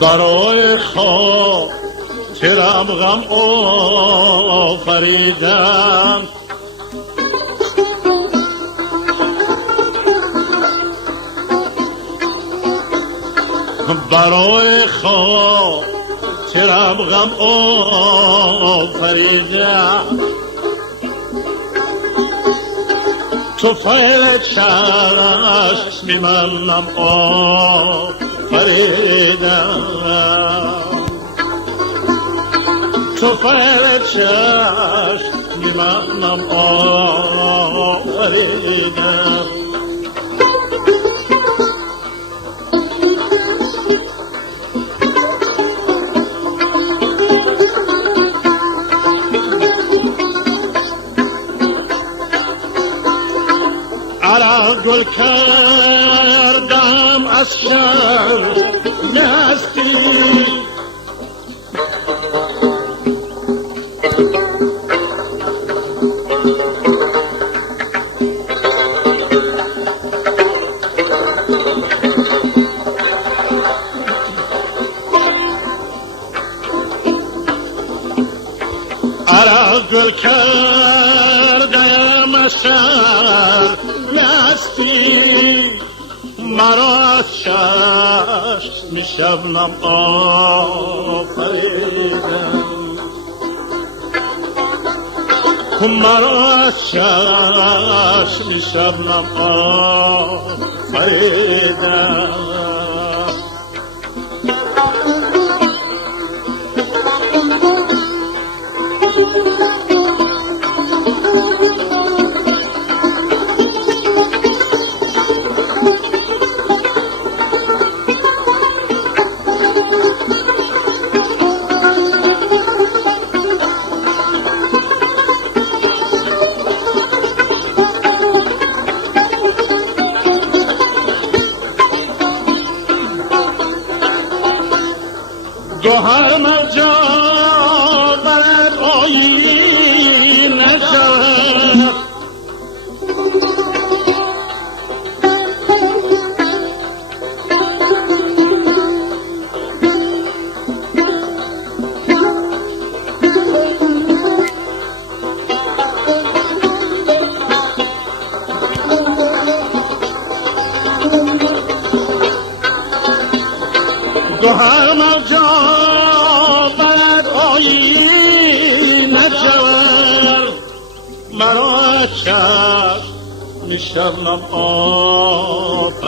برای خاطرم غم آفریدن، برای خاطرم غم آفریدن، تو فعل چشم منم آفریدن، تو فعل چشم منم آفریدن. گل کردم از شرم هستی، گل کردم از شرم مرا از چشم شبنم آفریدن، مرا از چشم شبنم آفریدن. گوهر مرجا برد آیینه شود، گوهر مرجا مرا چشم شبنم آفریدن،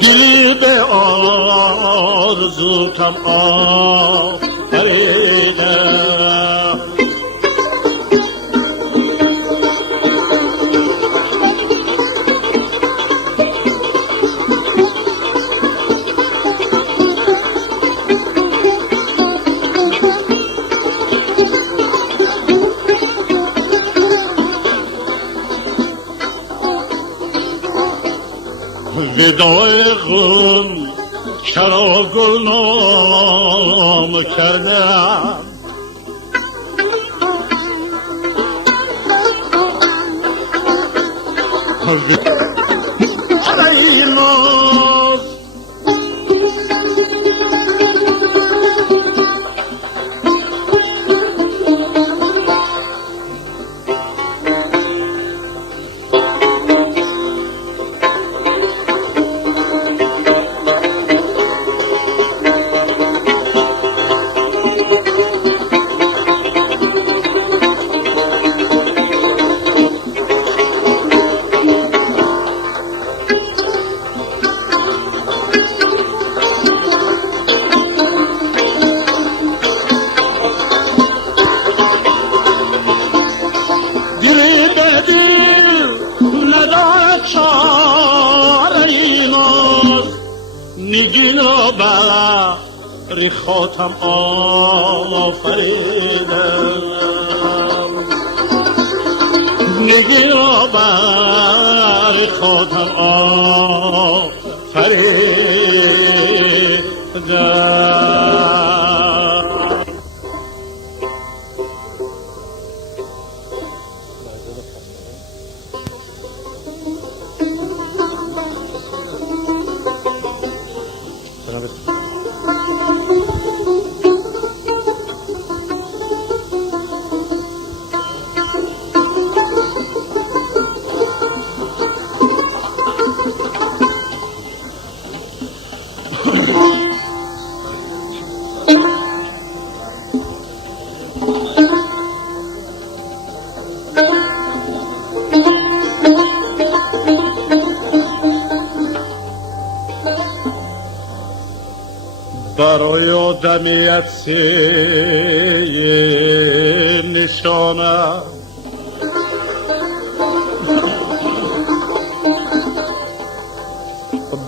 دلی به آرزوتم آفریدن. ودای غم چرا گلنام کردم، علی ناز نگین را بر خاتم آفریدم، نگین را بر خاتم آفریدم. برای آدمیت نشانه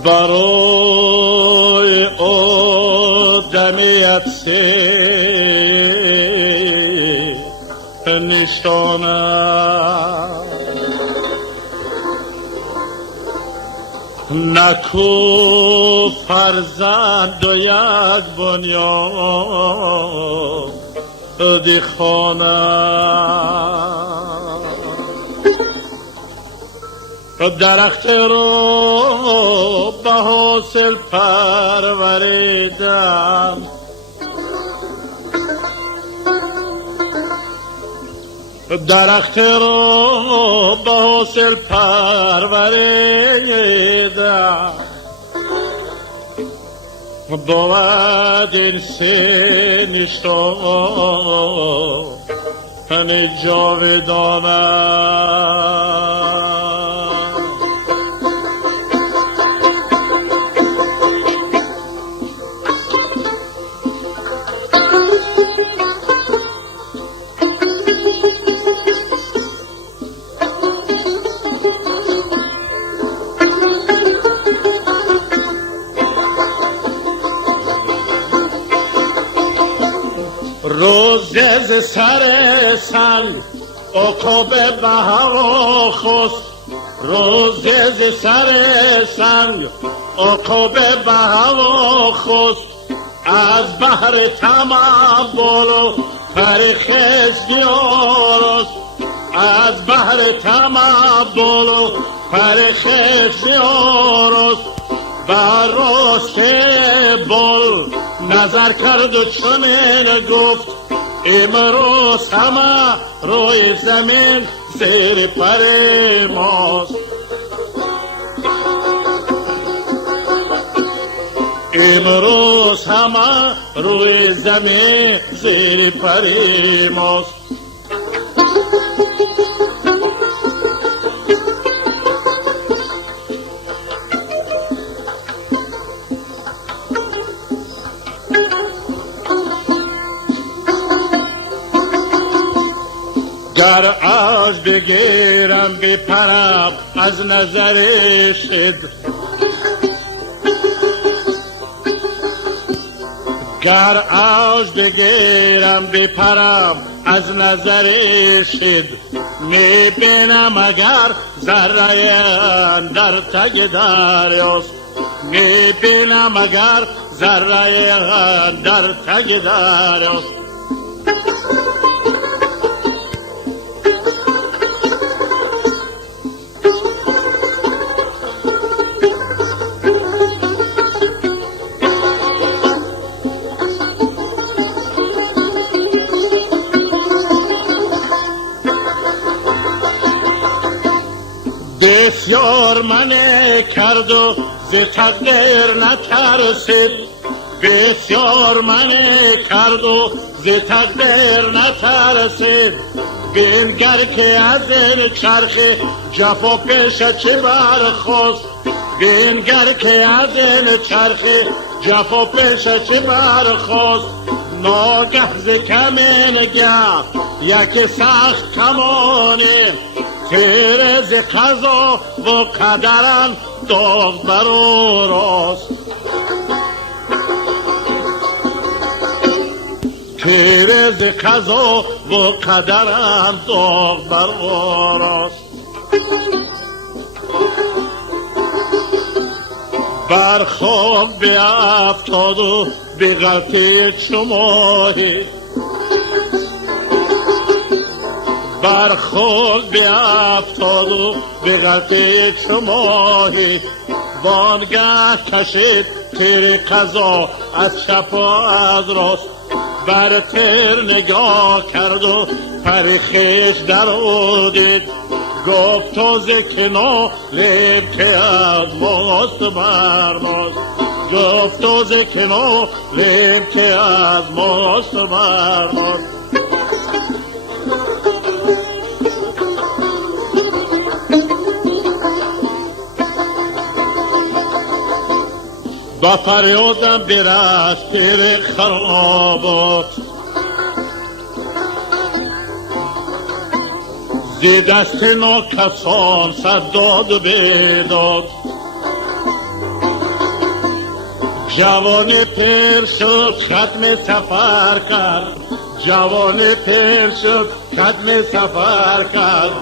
برای آدمیت نشانه نکو فرزند و یک بنیاد خانه درخت رو به حاصل پروریدم درخت رو به حاصل پروریدم بود این سه نشان جاودانه روز ز سر سنگ عقاب به هوا خست روز ز سر سنگ عقاب به هوا خست از بحر تمام بالو پرخش بیارست از بحر تمام بالو پرخش بیارست بر راست بال نظر کرد و چنین گفت امروز همه روی زمین زیر پر ماست امروز همه روی زمین زیر پر ماست گر از بگیرم بپرم از نظر شد گر از بگیرم بپرم از نظر شد میبینم اگر ذره در تگ دریاست میبینم اگر ذره در تگ دریاست بسیار منه کرد و ز تقدیر نترسید بسیار منه کرد و ز تقدیر نترسید بینگر که از این چرخ جفا پیش چه برخواست بینگر که از این چرخ جفا پیش چه برخواست ناگه ز کمینگه یک سخت کمانه تیر ز قضا و قدرم داغ بر او راست تیر ز قضا و قدرم داغ بر او راست بر خواب بیفتاد و به غلطی شماهی بر خود بیفتاد و به غلطی شماهی وانگه کشید تیر قضا از چپ و از راست بر تیر نگاه کرد و پرخیش در او دید گفت تو زکنو لیب که از ماست برماست گفت تو زکنو لیب که از ماست برماست با فریادم برست پیر خرابات، زی دست ناکسان صد داد و بیداد. جوان پیر شد ختم سفر کرد، جوان پیر شد ختم سفر کرد.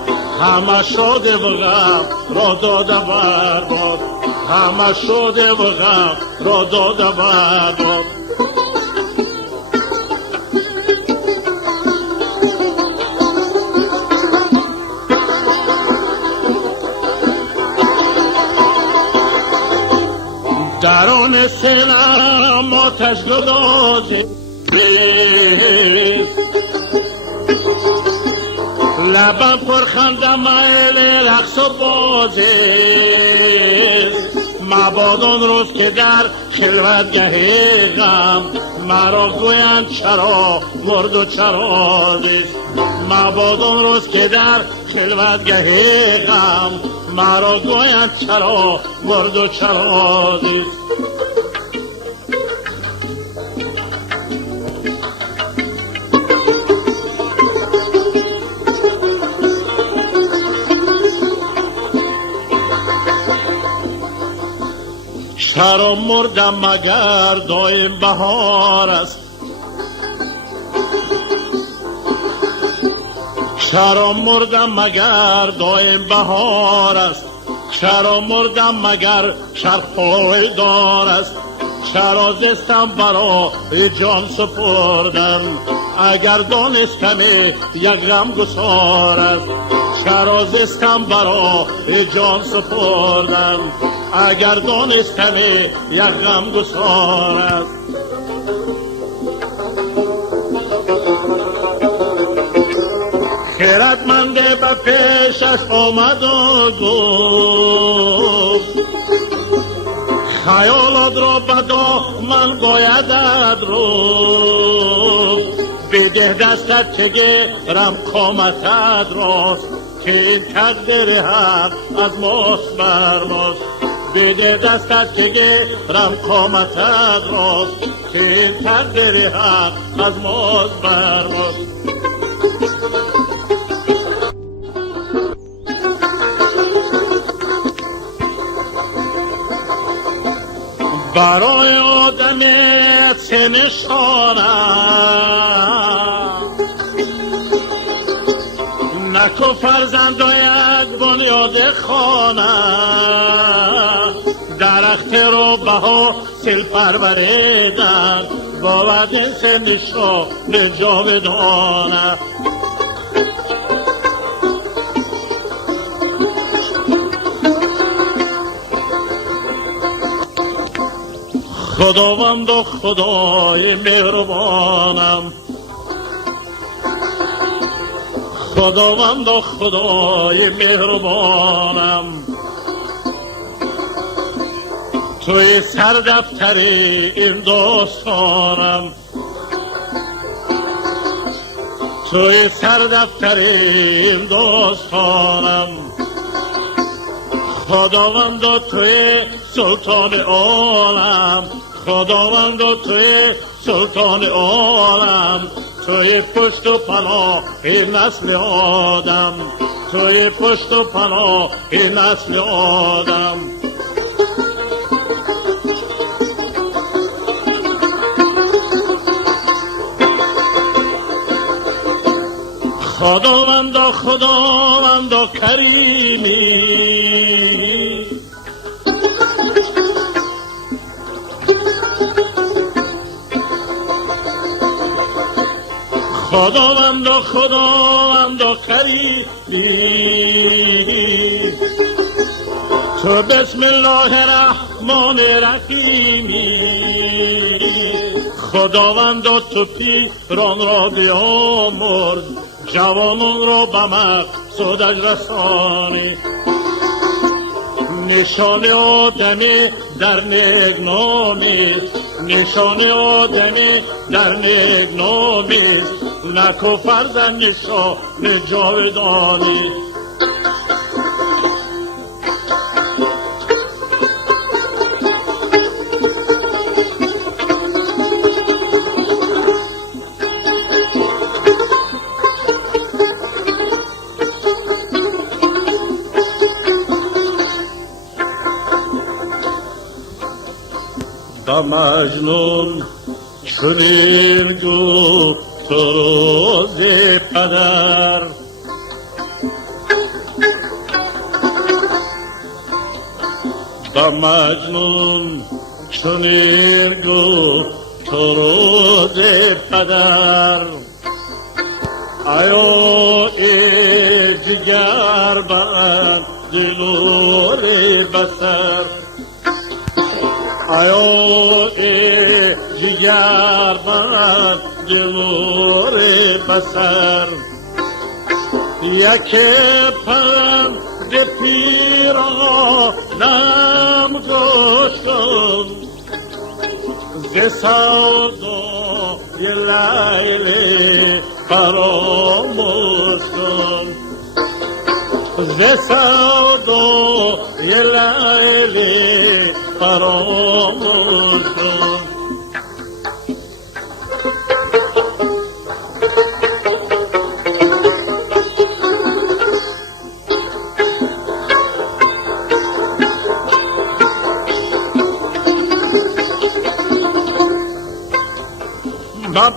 همه شده و غم را داده برباد، همه شده و غم را داده برباد. درون سینم آتش گدازی لبم پرخنده میل رقص و بازی. مباد آن روز که در خلوتگه غم مرا گویند چرا مرد و چرا زیست. مباد آن روز که در خلوتگه غم مرا گویند چرا مرد و چرا زیست. چرا مردم مگر دایم بهار است، چرا مردم مگر دایم بهار است. چرا مردم مگر شرق پایدار است. چرا زستم برای جان سپردم اگر دانستم یک غم گسار است. چرا زستم برای جان سپردم اگر دانستم یک غم گسار است. خیرتمنده به پیشش آمد و گفت خیالات را به دامن بایدت رو. بده دستت که گرم قامتت راست که این تقدیر حق از ماست بر ماست. بده دستت که گرم قامتت راست که این تقدیر حق از ماست بر ماست. برای آدم سه نشانم نکو فرزند و یک بنیاد خانه. درخت رو بها سل پروریدن باید این سه نشان جاودانه. خداوند و خدای مهربانم، خداوند و خدای مهربانم. توی سردفتر این داستانم، توی سردفتر این داستانم. خداوند و توی سلطان عالم، خداوند و توی سلطان عالم. توی پشت و پناه نسل آدم، توی پشت و پناه نسل آدم. خداوند و خداوند و کریمی، خداوند و خداوند و کریمی. تو بسم الله الرحمن الرحیمی. خداوند و تو پیران را بیامرز جوانان را به مقصودش رسانی. نشان آدمی در نیکنامی، نشان آدمی در نیکنامی. نکو فرزند نشان جاودانی. با مجنون چنین گفت روز پدر با مجنون چنین گفت روز پدر آیا ای جگر بند دلور بسر آیا ای جگر بند دلور بسر یک پند پیرانم گوش کن ز سودای لیل فراموش کن ز سودای لیل فراموش کن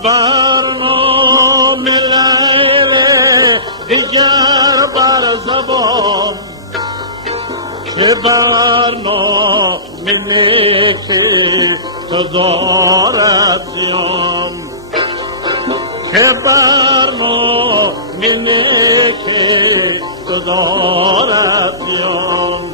برنام لیل دیگر بر زبان که برنام نیکی تو دارد زیان که برنام نیکی تو دارد زیان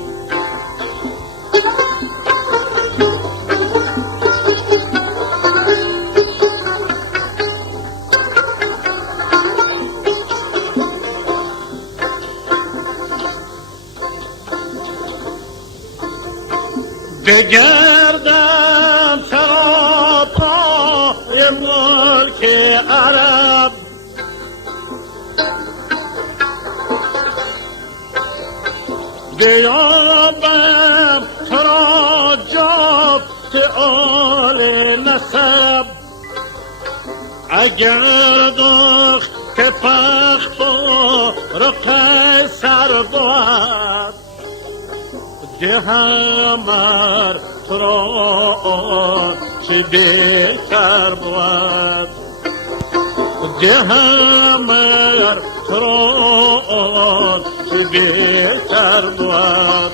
بگردم سراپای ملک عرب بیابم ترا جفت آل نسب اگر دخت فخر و قیصر بود دهمر ترا چه بهتر بود دهمر ترا چه بهتر بود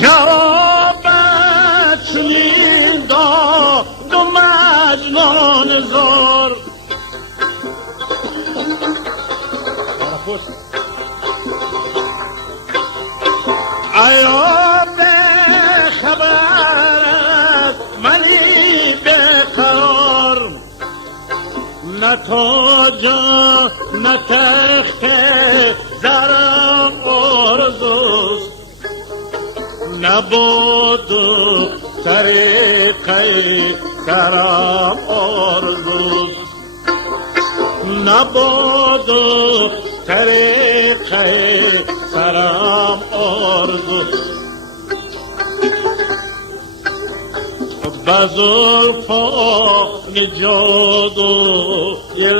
جواب چنین داد و مجنون زار آیا به خبرت منی بقرار نه تاجا نه تخت زرم آرزوست نبود طریقی سرم آرزوست نبود طریقی سرم آرزوست بزرفان جادو یه